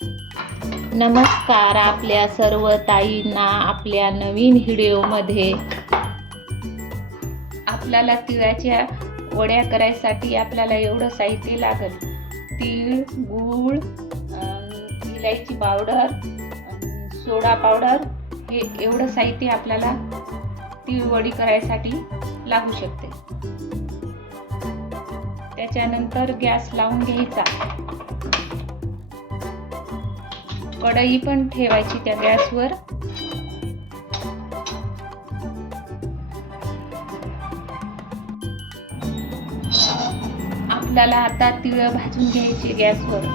नमस्कार आपल्या सर्व ताईंना आपल्या नवीन व्हिडिओमध्ये. आपल्याला तिळाच्या वड्या करायसाठी आपल्याला एवढं साहित्य लागेल. तीळ, गूळ, इलायची पावडर, सोडा पावडर, हे एवढं साहित्य आपल्याला तीळ वडी करायसाठी लागू शकते. त्याच्यानंतर गॅस लावून घ्यायचा. कढई पण ठेवायची त्या गॅसवर. आपल्याला आता तीळ भाजून घ्यायची गॅसवर.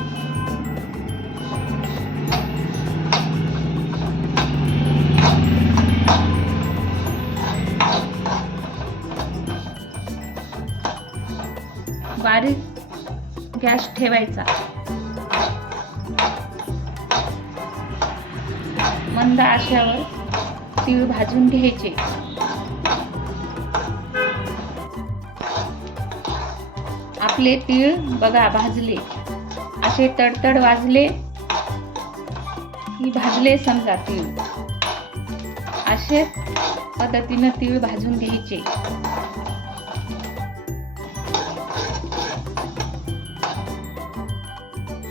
बारीक गॅस ठेवायचा. मंद आचेवर तीळ भाजून घ्यायचे. आपले तीळ बघा भाजले, असे तडतड वाजले की भाजले समजा तीळ. अशा पद्धतीने तीळ भाजून घ्यायचे.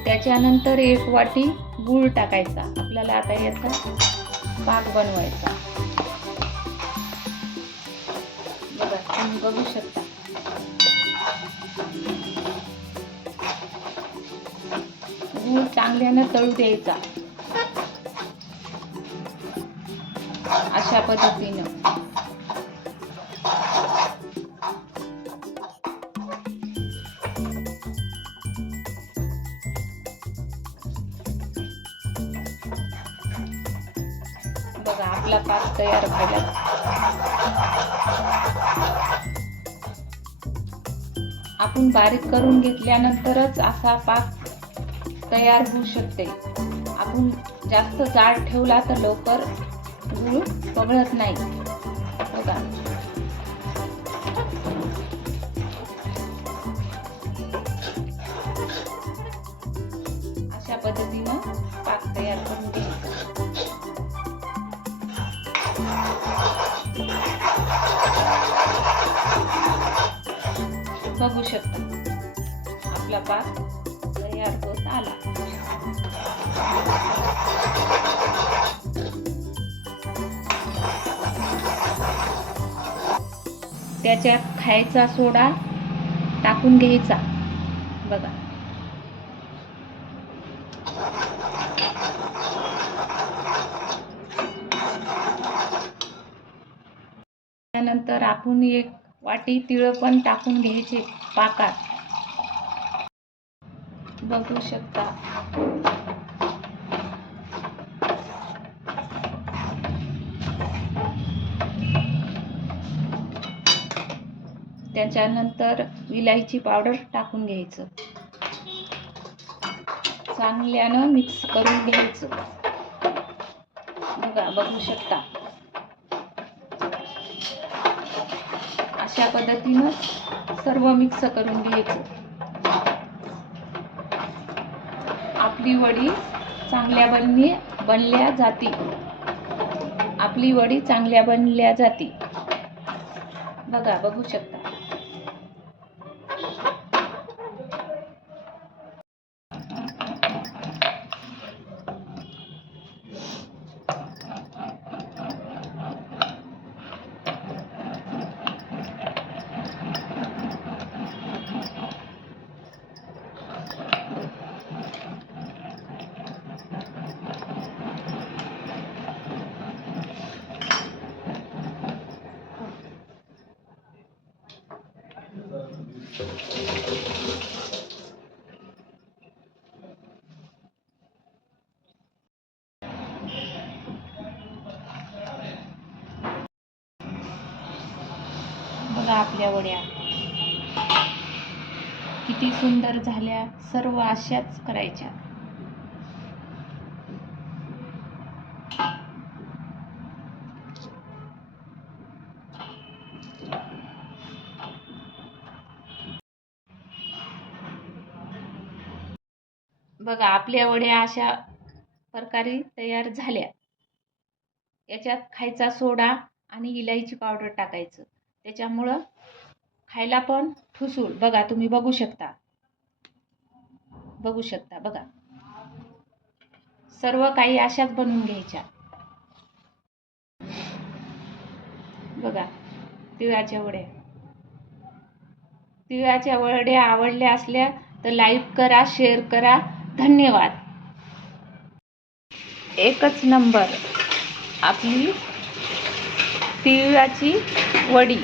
त्याच्यानंतर 1 वाटी गूळ टाकायचा. आपल्याला आता याचा पाक बनवायचा. बघा, तुम्ही बघू शकता. गूळ चांगल्यानं तळू द्यायचा अशा पद्धतीनं. बघा, आपला पाक तयार झाला. आपण बारीक करून घेतल्यानंतरच असा पाक तयार होऊ शकते. आपण जास्त जाड ठेवला तर लवकर गूळ पगळत नाही. बघा, अशा पद्धतीनं पाक तयार करून घ्यायचा. बघू शकता आपला पाक तयार होत आला. त्याच्यात खायचा सोडा टाकून घ्यायचा. बघा, त्यानंतर आपण 1 वाटी तीळ पण टाकून घ्यायचे पाकात. बघू शकता. त्याच्यानंतर इलायची पावडर टाकून घ्यायचं. चांगल्यानं मिक्स करून घ्यायचं. बघा, बघू शकता. अशा पद्धतीनं सर्व मिक्स करून घ्यायचं. आपली वडी चांगल्या बनल्या जाती. आपली वडी चांगल्या बनल्या जाती. बघा, बघू शकता. बघा, आपल्या वड्या किती सुंदर झाल्या. सर्व अशाच करायच्या. बघा आपल्या वड्या अशा प्रकारे तयार झाल्या. याच्यात खायचा सोडा आणि इलायची पावडर टाकायचं. त्याच्यामुळं खायला पण ठुसूळ. बघा तुम्ही बघू शकता. बघा. सर्व काही अशाच बनवून घ्यायच्या. बघा तिळाच्या वड्या. तिळाच्या वड्या आवडल्या असल्या तर लाईक करा, शेअर करा. धन्यवाद. एकच नंबर आपली तिळाची वडी.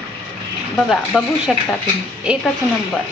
बघू शकता तुम्ही. एकच नंबर.